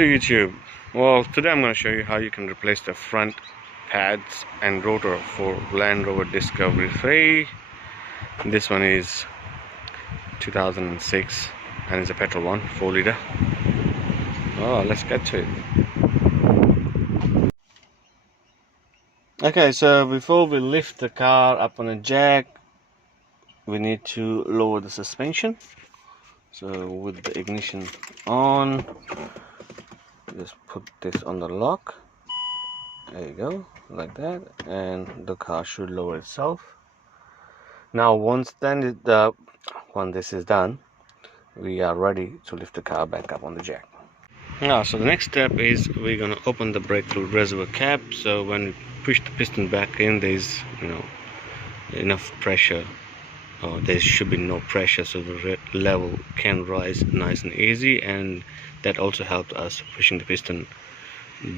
Hello YouTube. Well, today I'm going to show you how you can replace the front pads and rotor for Land Rover Discovery 3. This one is 2006 and it's a petrol one, 4 liter. Oh, let's get to it. Okay, so before we lift the car up on a jack, we need to lower the suspension. So with the ignition on, just put this on the lock. There you go, like that, and the car should lower itself. Now once this is done, we are ready to lift the car back up on the jack. Now, so the next step is we're going to open the brake fluid reservoir cap. So when we push the piston back in, there's enough pressure, or there should be no pressure, so the level can rise nice and easy, and that also helped us pushing the piston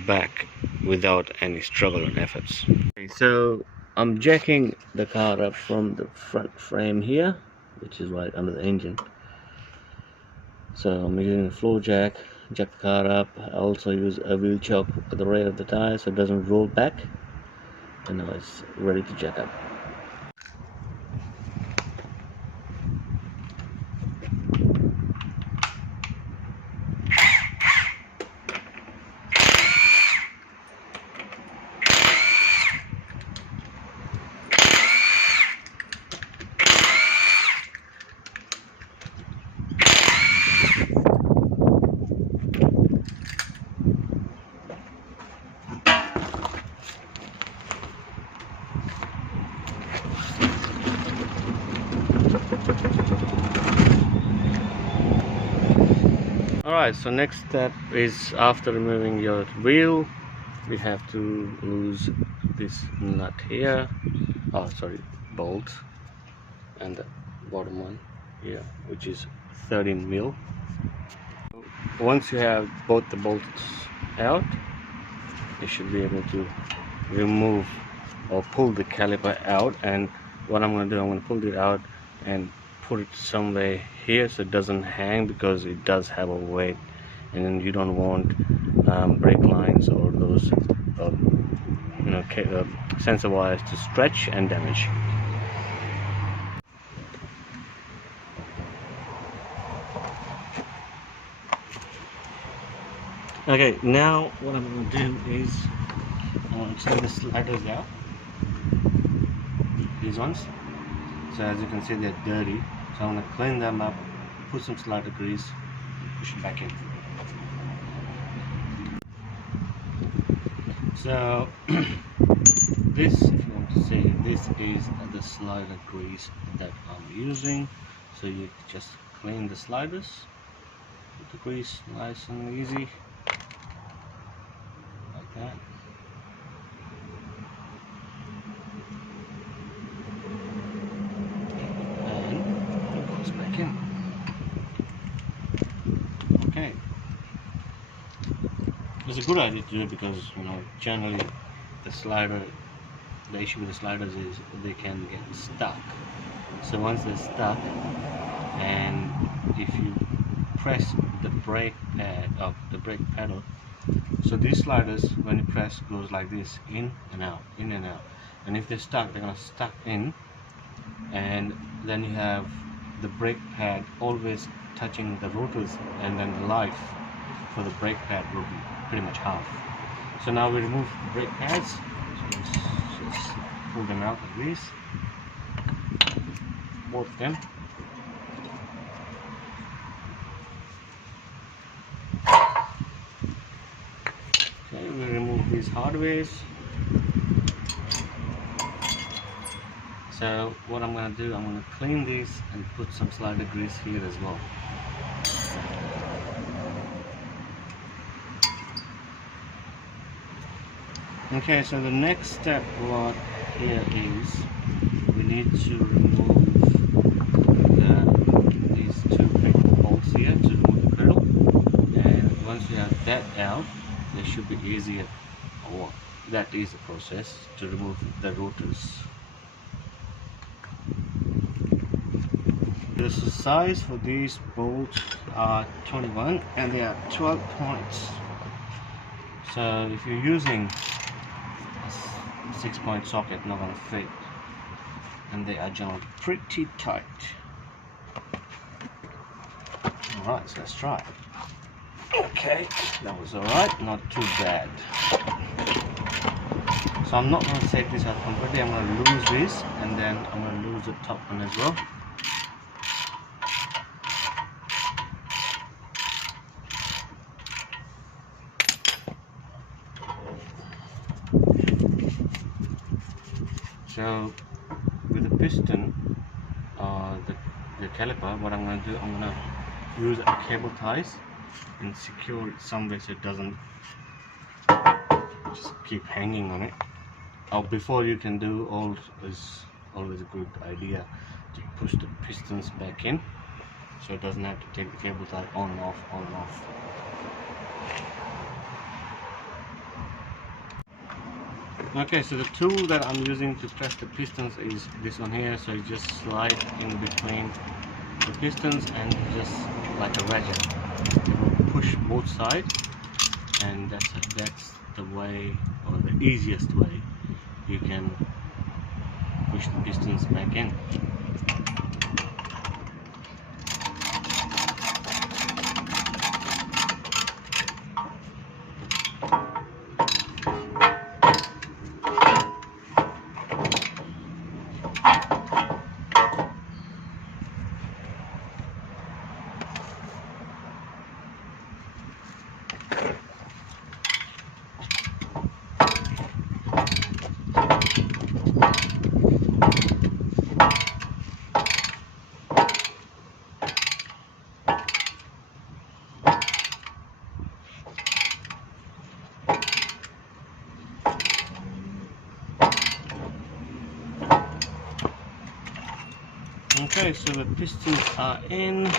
back without any struggle and efforts. Okay, so I'm jacking the car up from the front frame here, which is right under the engine. So I'm using a floor jack the car up. I also use a wheel choke at the rear of the tire so it doesn't roll back, and now it's ready to jack up. Alright, so next step is, after removing your wheel, we have to lose this nut here, bolt, and the bottom one here, which is 13 mil. Once you have both the bolts out, you should be able to remove or pull the caliper out. And what I'm going to do, I'm going to pull it out and put it somewhere here so it doesn't hang, because it does have a weight, and then you don't want brake lines or those sensor wires to stretch and damage. Okay, now what I'm going to do is I want to take the sliders out, these ones. So as you can see, they're dirty, so I'm going to clean them up, put some slider grease, and push it back in. So this, if you want to see, this is the slider grease that I'm using. So you just clean the sliders with the grease nice and easy, like that. Back in. Okay, it's a good idea to do it because generally the issue with the sliders is they can get stuck. So once they're stuck, and if you press the brake pad of the brake pedal, so these sliders, when you press, goes like this, in and out, in and out, and if they're stuck, they're gonna stuck in, and then you have the brake pad always touching the rotors, and then the life for the brake pad will be pretty much half. So now we remove the brake pads, so just pull them out like this, both of them. Okay, we remove these hardwares. So what I'm going to do, I'm going to clean this and put some slider grease here as well. Okay, so the next step here is we need to remove these two big bolts here to remove the pedal, and once we have that out, it should be easier, or that is the process to remove the rotors. The size for these bolts are 21, and they are 12 points. So if you're using a 6-point socket, not gonna fit, and they are generally pretty tight. Alright, so let's try. Okay, that was alright, not too bad. So I'm not going to take this out completely, I'm going to lose this, and then I'm going to lose the top one as well. So with the piston, the caliper, what I'm going to do, I'm going to use a cable ties and secure it somewhere so it doesn't just keep hanging on it. Before you can do all, is always a good idea to push the pistons back in so it doesn't have to take the cable tie on and off, on and off. Okay, so the tool that I'm using to press the pistons is this one here. So you just slide in between the pistons and just like a ratchet, it will push both sides, and that's the way, or the easiest way you can push the pistons back in. Okay, so the pistons are in. Now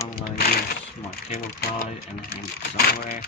I'm going to use my cable tie and hang it somewhere.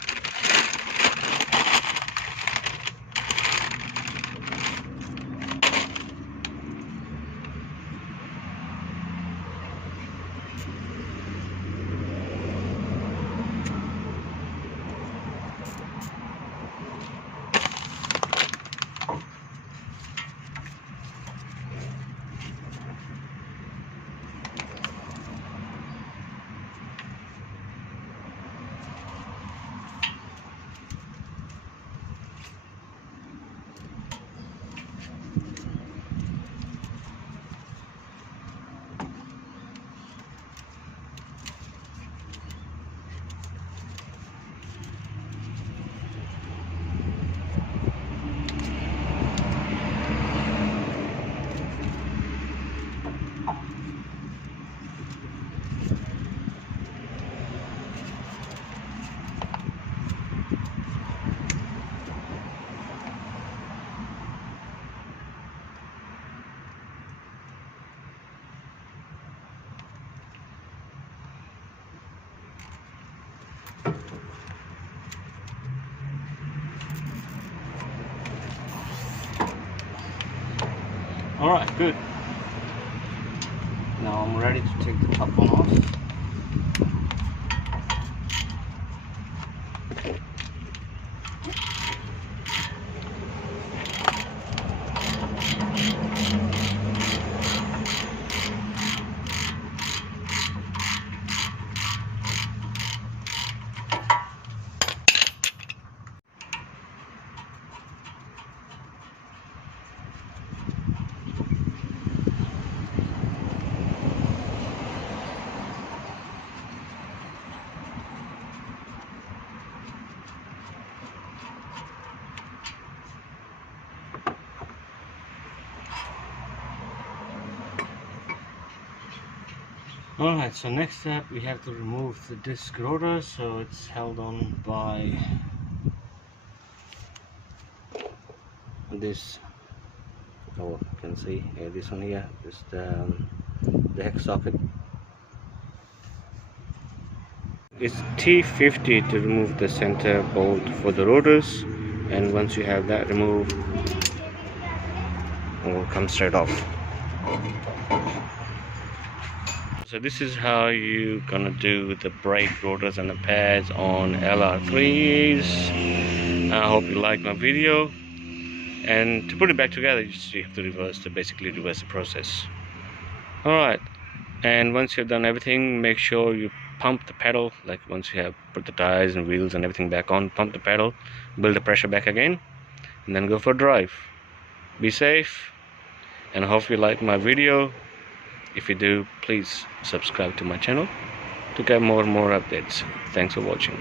Alright, good. Now I'm ready to take the top one off. Alright, so next step we have to remove the disc rotor, so it's held on by this, you can see this one here is the hex socket. It's T50 to remove the center bolt for the rotors, and once you have that removed, it will come straight off. So this is how you gonna do the brake rotors and the pads on LR3s. I hope you like my video. And to put it back together, you have to basically reverse the process. Alright, and once you've done everything, make sure you pump the pedal. Like once you have put the tires and wheels and everything back on, pump the pedal, build the pressure back again, and then go for a drive. Be safe, and I hope you like my video. If you do, please subscribe to my channel to get more and more updates. Thanks for watching.